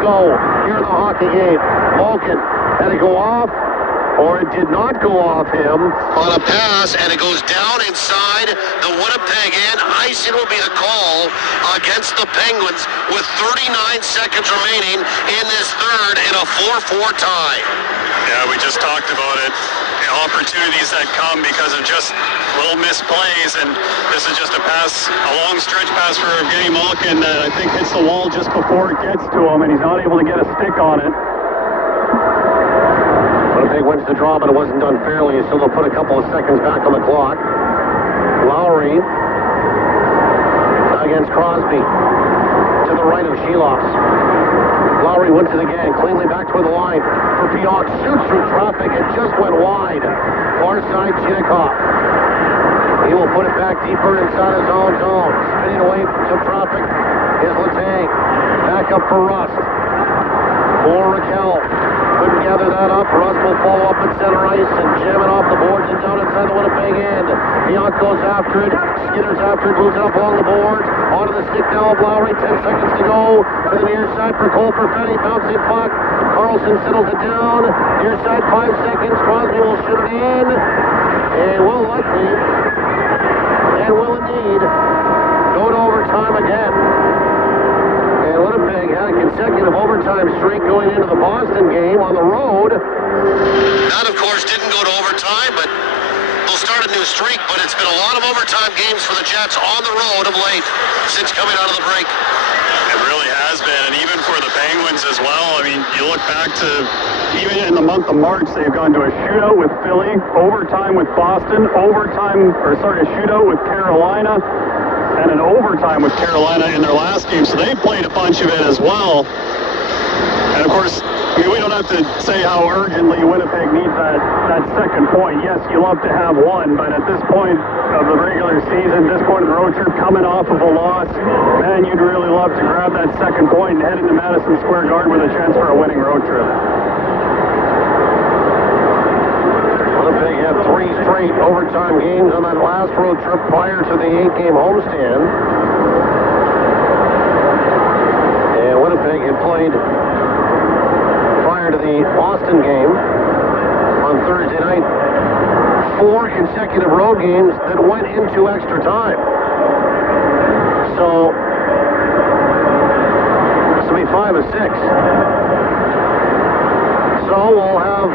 go here in the hockey game. Malkin had to go off, or it did not go off him on a pass, and it goes down inside the Winnipeg end. Icing will be the call against the Penguins with 39 seconds remaining in this third in a 4-4 tie. Yeah, we just talked about it. Opportunities that come because of just little misplays, and this is just a long stretch pass for Evgeny Malkin that I think hits the wall just before it gets to him, and he's not able to get a stick on it. Winnipeg wins the draw, but it wasn't done fairly, so they'll put a couple of seconds back on the clock. Lowry against Crosby to the right of Sheloffs. Lowry wins it again, cleanly back toward the line for Pionk. Shoots through traffic and just went wide. Far side, Chinakhov. He will put it back deeper inside his own zone. Spinning away from some traffic is Letang. Back up for Rust. For Raquel. Couldn't gather that up. Rust will follow up at center ice and jam it off the boards and down inside the Winnipeg end. Pionk goes after it. Skitters after it. Moves it up along the boards. Onto the stick now of Lowry. 10 seconds to go. To the near side for Cole Perfetti. Bouncing puck. Carlson settles it down. Near side 5 seconds. Crosby will shoot it in. And will likely, and will indeed, go to overtime again. And Winnipeg had a consecutive overtime streak going into the Boston game on the road. That, of course, didn't go to overtime, but they'll start a new streak. But it's been a lot of overtime games for the Jets on the road of late since coming out of the break. It really has been, and even for the Penguins as well. I mean, you look back to even in the month of March, they've gone to a shootout with Philly, overtime with Boston, a shootout with Carolina, and an overtime with Carolina in their last game. So they played a bunch of it as well. And of course, I mean, we don't have to say how urgently Winnipeg needs that second point. Yes, you love to have one, but at this point of the regular season, this point of the road trip, coming off of a loss, man, you'd really love to grab that second point and head into Madison Square Garden with a chance for a winning road trip. Winnipeg had 3 straight overtime games on that last road trip prior to the 8-game homestand. And Winnipeg had played prior to the Boston game on Thursday night 4 consecutive road games that went into extra time. So this will be 5 of 6. So we'll have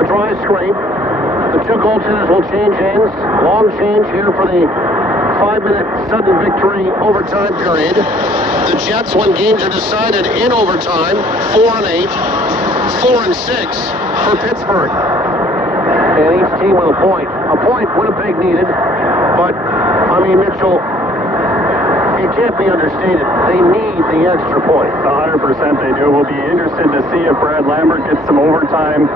a dry scrape. The 2 goaltenders will change ends. Long change here for the 5-minute sudden victory overtime period. The Jets, when games are decided in overtime, 4-8, 4-6 for Pittsburgh. And each team with a point. A point Winnipeg needed, but, I mean, Mitchell, it can't be understated. They need the extra point. 100% they do. We'll be interested to see if Brad Lambert gets some overtime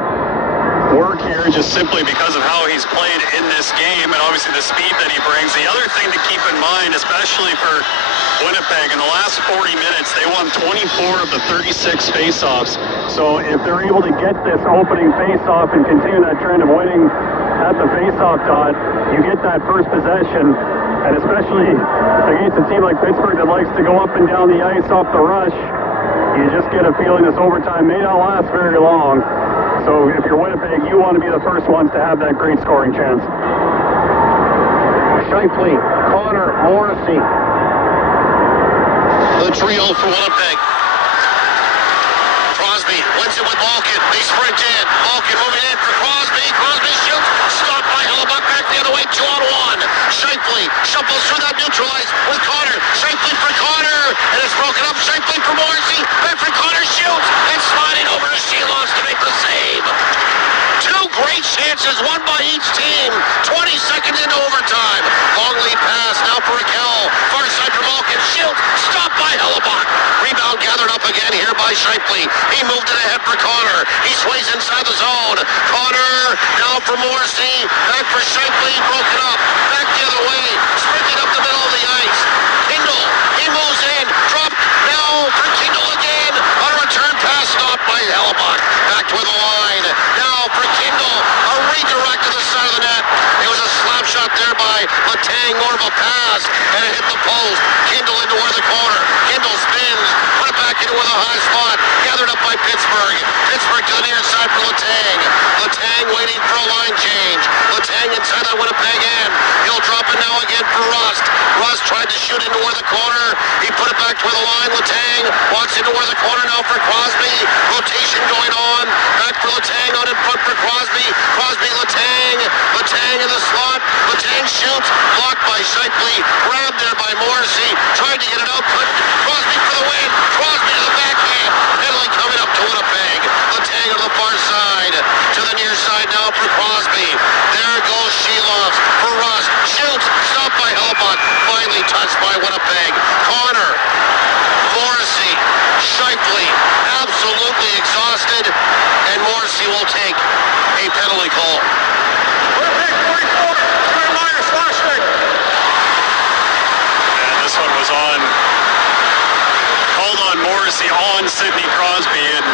work here just simply because of how he's played in this game and obviously the speed that he brings. The other thing to keep in mind, especially for Winnipeg, in the last 40 minutes, they won 24 of the 36 faceoffs. So if they're able to get this opening faceoff and continue that trend of winning at the faceoff dot, you get that first possession. And especially against a team like Pittsburgh that likes to go up and down the ice off the rush, you just get a feeling this overtime may not last very long. So if you're Winnipeg, you want to be the first ones to have that great scoring chance. Scheifele, Connor, Morrissey. The trio for Winnipeg. Crosby wins it with Malkin. They sprint in. Malkin moving in for Crosby. Crosby shoots. Stopped by Hellebuck. Back the other way. 2-on-1. Scheifele shuffles through that neutralize with Connor. Scheifele for Connor. And it's broken up. Scheifele for Morrissey. Back for Connor. Shoots. And sliding over to Sheloffs to make the save. 2 great chances, one by each team. 20 seconds into overtime. Long lead pass now for Raquel. Far side for Malkin. Shield stopped by Hellebuck. Rebound gathered up again here by Scheifele. He moved it ahead for Connor. He sways inside the zone. Connor now for Morrissey. Back for Scheifele. Broken up. Back the other way. Sprinting up the middle of the ice. Kindle. He moves in. Drop now for Kindle again. On a return pass stopped by Hellebuck. Back to the line. Now for Kindle. A redirect to the side of the net. It was a slap shot there by Letang. More of a pass. And it hit the post. Kindle into where the corner. Kindle spins. Put it back into where the high spot. Pittsburgh to the near side for Letang. Letang waiting for a line change. Letang inside that Winnipeg end. He'll drop it now again for Rust. Rust tried to shoot into where the corner. He put it back toward the line. Letang walks into where the corner now for Crosby. Rotation going on. Back for Letang on in front for Crosby. Crosby, Letang. Letang in the slot. Letang shoots. Blocked by Shifley. Grabbed there by Morrissey. Tried to get it out. Put Crosby for the win. Crosby to the backhand. Penalty coming up to Winnipeg. Letang on the far side. To the near side now for Crosby. There goes Sheeloff for Rust. Shoots. Stopped by Hellebuyck. Finally touched by Winnipeg. Connor. Morrissey. Shifley. Absolutely exhausted. And Morrissey will take a penalty call. Winnipeg 44. And this one was on. Called on Morrissey on Sidney Crosby, and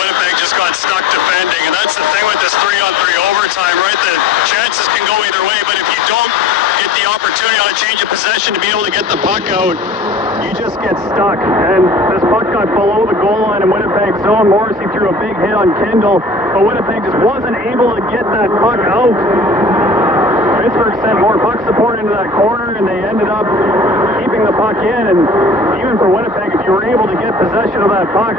Winnipeg just got stuck defending. And that's the thing with this 3-on-3 overtime, right? The chances can go either way, but if you don't get the opportunity on a change of possession to be able to get the puck out, you just get stuck. And this puck got below the goal line in Winnipeg zone. Morrissey threw a big hit on Kendall, but Winnipeg just wasn't able to get that puck out. Pittsburgh sent more puck support into that corner, and they ended up keeping the puck in. And even for Winnipeg, if you were able to get possession of that puck,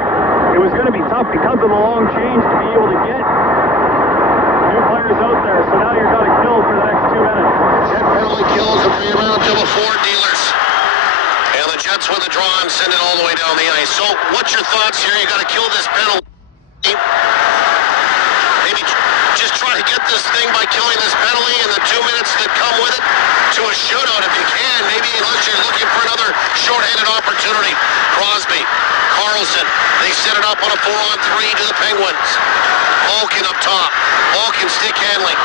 it was going to be tough because of the long change to be able to get new players out there. So now you're going to kill for the next 2 minutes. 10 penalty kills and 3 around to the 4 dealers. And the Jets with the draw and send it all the way down the ice. So what's your thoughts here? You got to kill this penalty. Maybe just try to get this thing by killing this penalty and the 2 minutes that come with it to a shootout if you can. Maybe unless you're looking for another shorthanded opportunity. Crosby, Carlson, they set it up on a 4-on-3 to the Penguins. Malkin up top. Malkin stick handling.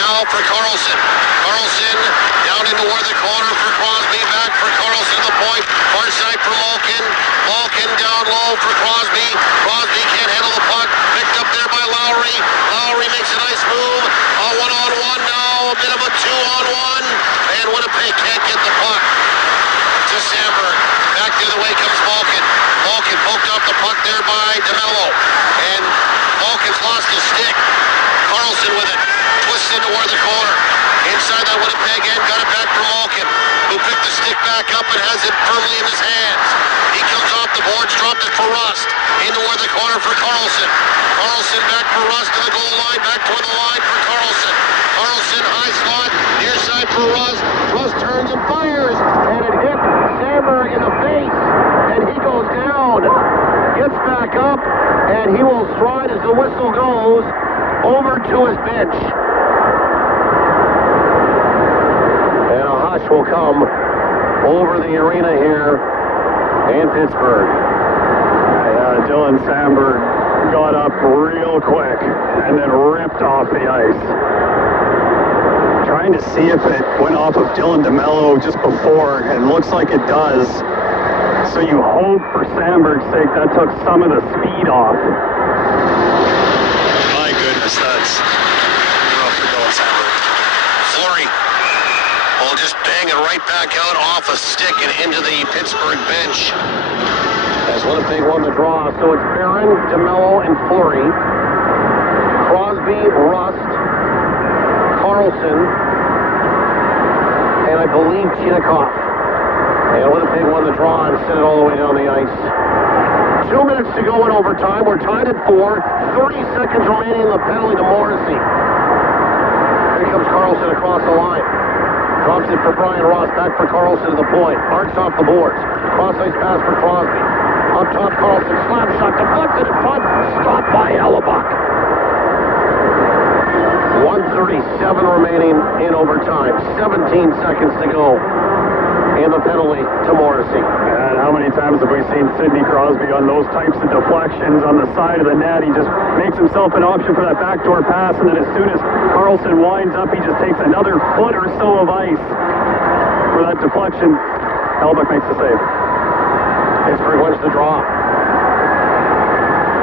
Now for Carlson. Carlson down into where the corner for Crosby. Back for Carlson to the point. Far side for Malkin. Malkin down low for Crosby. Crosby can't handle the puck. Picked up there by Lowry. Lowry makes a nice move. A 1-on-1 now. A bit of a 2-on-1. And Winnipeg can't get the puck to Samberg. Back the other way comes Malkin. Malkin poked off the puck there by DeMello. And Malkin's lost his stick. Carlson with it. Twists into where the corner. Inside that Winnipeg end. Got it back for Malkin, who picked the stick back up and has it firmly in his hands. He comes off the boards, dropped it for Rust. Into where the corner for Carlson. Carlson back for Rust to the goal line. Back toward the line for Carlson. Carlson, high slot. Near side for Rust. Rust turns and fires. And it hit Samberg in the face. And he goes down. Gets back up. And he will stride as the whistle goes over to his bench. And a hush will come over the arena here in Pittsburgh. Yeah, Dylan Samberg got up real quick and then ripped off the ice. Trying to see if it went off of Dylan DeMello just before, and it looks like it does. So you hope for Samberg's sake that took some of the speed off. My goodness, that's rough for Dylan Samberg. Fleury will just bang it right back out off a stick and into the Pittsburgh bench. As Winnipeg won the draw, so it's Barron, DeMello, and Fleury. Crosby, Rust, Carlson, and I believe Chinakhov. And Winnipeg won the draw and sent it all the way down the ice. 2 minutes to go in overtime. We're tied at 4. 30 seconds remaining in the penalty to Morrissey. Here comes Carlson across the line. Drops it for Brian Ross. Back for Carlson to the point. Arcs off the boards. Cross-ice pass for Crosby. Up top, Carlson. Slap shot deflected in front. Stopped by Hellebuyck. 1:37 remaining in overtime. 17 seconds to go. And the penalty to Morrissey. And how many times have we seen Sidney Crosby on those types of deflections on the side of the net? He just makes himself an option for that backdoor pass, and then as soon as Carlson winds up, he just takes another foot or so of ice for that deflection. Hellebuyck makes the save. Pittsburgh wins the draw.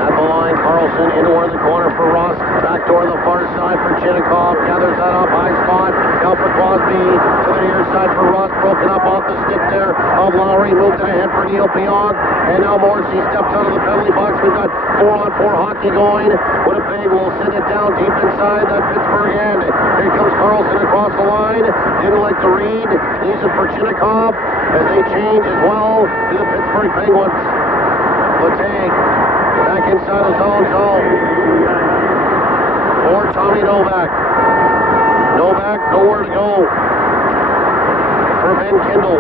At the line. Carlson into one of the corner for Ross. Back door to the far side for Chinnikov. Gathers that up. High spot. Down for Crosby. To the near side for Ross. Broken up off the stick there of Lowry. Moved it ahead for Neil Pionk. And now Morrissey steps out of the penalty box. We've got 4-on-4 hockey going. Winnipeg will send it down deep inside that Pittsburgh end. Here comes Carlson across the line. Didn't like the read. Leaves it for Chinnikov as they change as well to the Pittsburgh Penguins. Letang back inside his own zone for Tommy Novak. Novak, nowhere to go for Ben Kindle.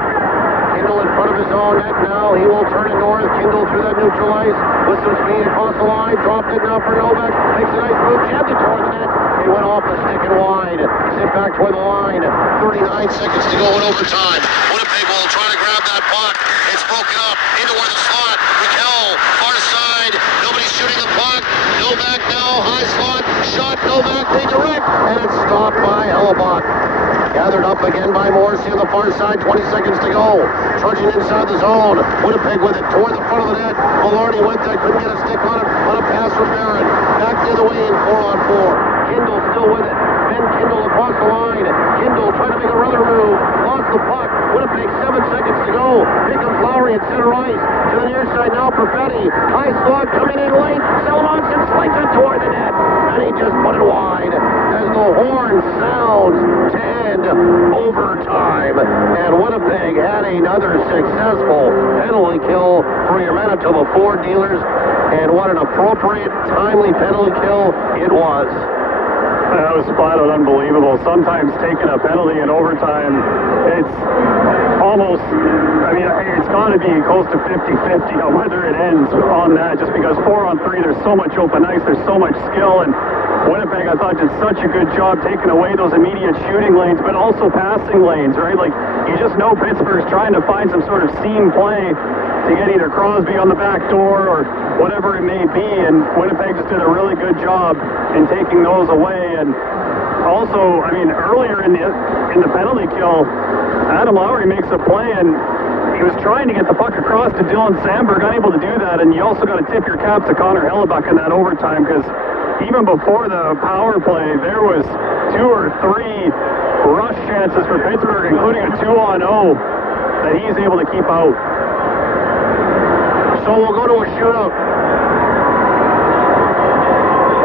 Kindle in front of his own net now. He will turn it north. Kindle through that neutral ice with some speed across the line. Dropped it now for Novak. Makes a nice move. Jabbed it toward the net. It went off the stick and wide. Sent back toward the line. 39 seconds to go in overtime. Winnipeg will try to grab that puck. It's broken up into where the slot. Raquel, far side. Nobody's shooting the puck. Novak now. High slot. Shot. Novak redirect. And it's stopped by Hellebuck. Gathered up again by Morrissey on the far side. 20 seconds to go. Trudging inside the zone. Winnipeg with it toward the front of the net. Maloney went there. Couldn't get a stick on it. On a pass from Barron. Back the other way in 4-on-4. Kindle still with it. Ben Kindle across the line. Kindle trying to make a runner move. Lost the puck. Winnipeg 7 seconds to go. Here comes Lowry at center ice. To the near side now for Petty. High slot coming in late. Salomonson slides it toward the net. And he just put it wide. As the horn sounds to end overtime. And Winnipeg had another successful penalty kill for your Manitoba Ford dealers. And what an appropriate, timely penalty kill it was. That was flat out unbelievable. Sometimes taking a penalty in overtime, it's almost, I mean, it's got to be close to 50-50 on whether it ends on that, just because 4-on-3, there's so much open ice, there's so much skill, and Winnipeg, I thought, did such a good job taking away those immediate shooting lanes, but also passing lanes, right? Like, you just know Pittsburgh's trying to find some sort of seam play to get either Crosby on the back door or whatever it may be, and Winnipeg just did a really good job in taking those away. And also, I mean, earlier in the penalty kill, Adam Lowry makes a play, and he was trying to get the puck across to Dylan Sandberg, unable to do that, and you also got to tip your cap to Connor Hellebuck in that overtime, because even before the power play, there was 2 or 3 rush chances for Pittsburgh, including a 2-on-0 that he's able to keep out. So we'll go to a shootout.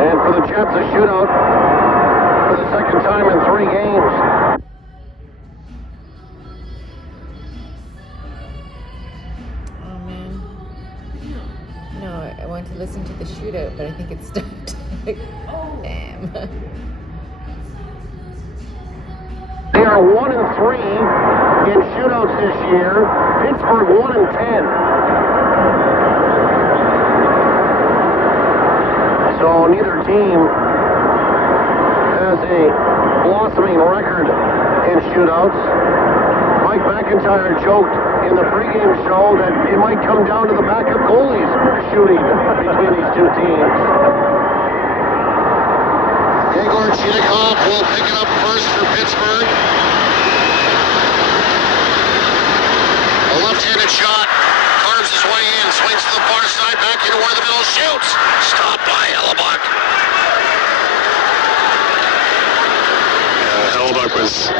And for the Jets, a shootout for the second time in 3 games. Oh, man. No, I wanted to listen to the shootout, but I think it stopped. Like, damn. They are 1-3 in shootouts this year. Pittsburgh 1-10. So neither team has a blossoming record in shootouts. Mike McIntyre joked in the pregame show that it might come down to the backup goalies shooting between these two teams. Yegor Chinnikov will pick it up first for Pittsburgh. A left-handed shot. Carves his way in. Swings to the far side. Back into where the middle shoots. Stopped by Hellebuck. Hellebuck was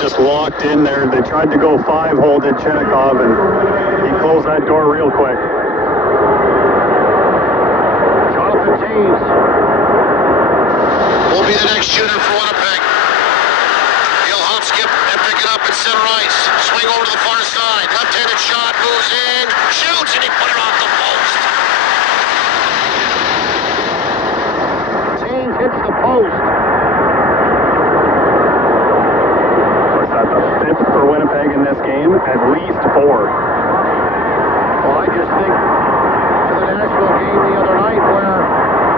just locked in there. They tried to go 5-hole, did Chinnikov, and he closed that door real quick. Jonathan Toews will be the next shooter for Winnipeg. He'll hop, skip, and pick it up at center ice. Swing over to the far side. Left-handed shot, moves in, shoots, and he put it off the post. Toews hits the post. Was that the 5th for Winnipeg in this game? At least 4. Well, I just think to the Nashville game the other night where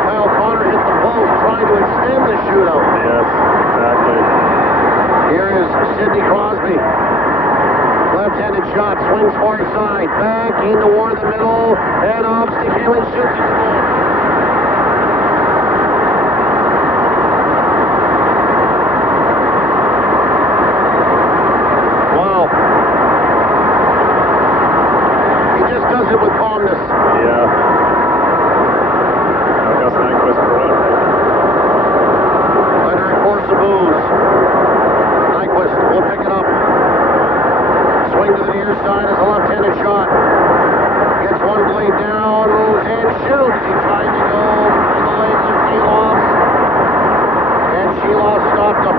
Kyle Connor hit the post trying to extend the shootout. Yes, exactly. Here is Sidney Crosby. Left-handed shot, swings far side, back into toward the middle, and off, stick handling, shoots and scores. Wow. He just does it with calmness. Yeah. shoots. He tried to go between the legs of Sheeloff. And Sheeloff stopped him.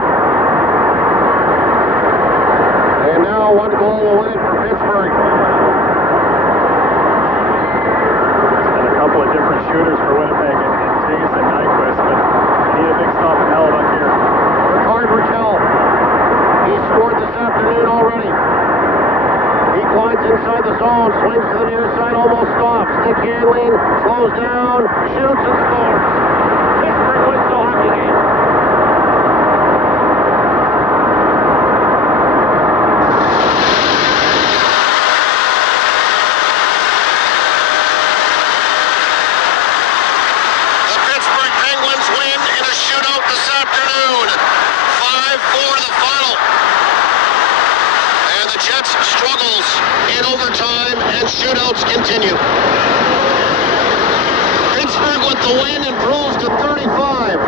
And now 1 goal will win it for Pittsburgh. It's been a couple of different shooters for Winnipeg and Taves and Nyquist, but they need a big stop in Hellebuyck here. Ricard Raquel. He scored this afternoon already. He glides inside the zone, swings to the near side, almost stops. Stick handling, slows down, shoots and scores. Pittsburgh wins the hockey game. The Pittsburgh Penguins win in a shootout this afternoon. 5-4 the final. And the Jets struggles in overtime and shootouts continue. Pittsburgh with the win improves to 35.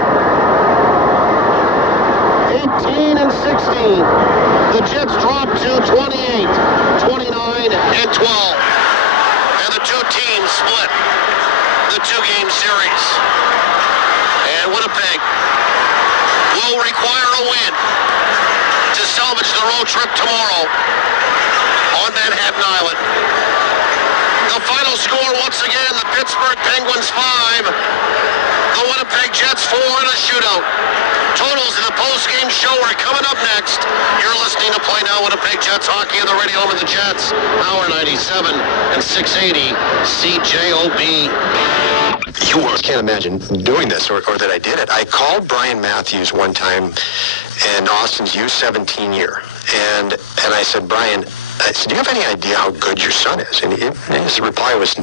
18 and 16. The Jets drop to 28, 29 and 12. And the two teams split the two-game series. And Winnipeg will require a win to salvage the road trip tomorrow on Manhattan Island. The final score, once again, the Pittsburgh Penguins 5, the Winnipeg Jets 4 in a shootout. Totals in the post-game show are coming up next. You're listening to Play Now Winnipeg Jets Hockey on the radio home of the Jets. Power 97 and 680 CJOB. You can't imagine doing this or that I did it. I called Brian Matthews one time in Austin's U17 year, and I said, Brian, I said, do you have any idea how good your son is? And his reply was,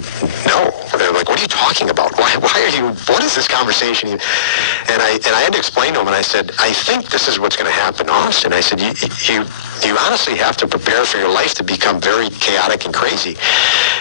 no. I'm like, what are you talking about? Why are you, what is this conversation? And I had to explain to him, and I said, I think this is what's going to happen, Austin. I said, you honestly have to prepare for your life to become very chaotic and crazy.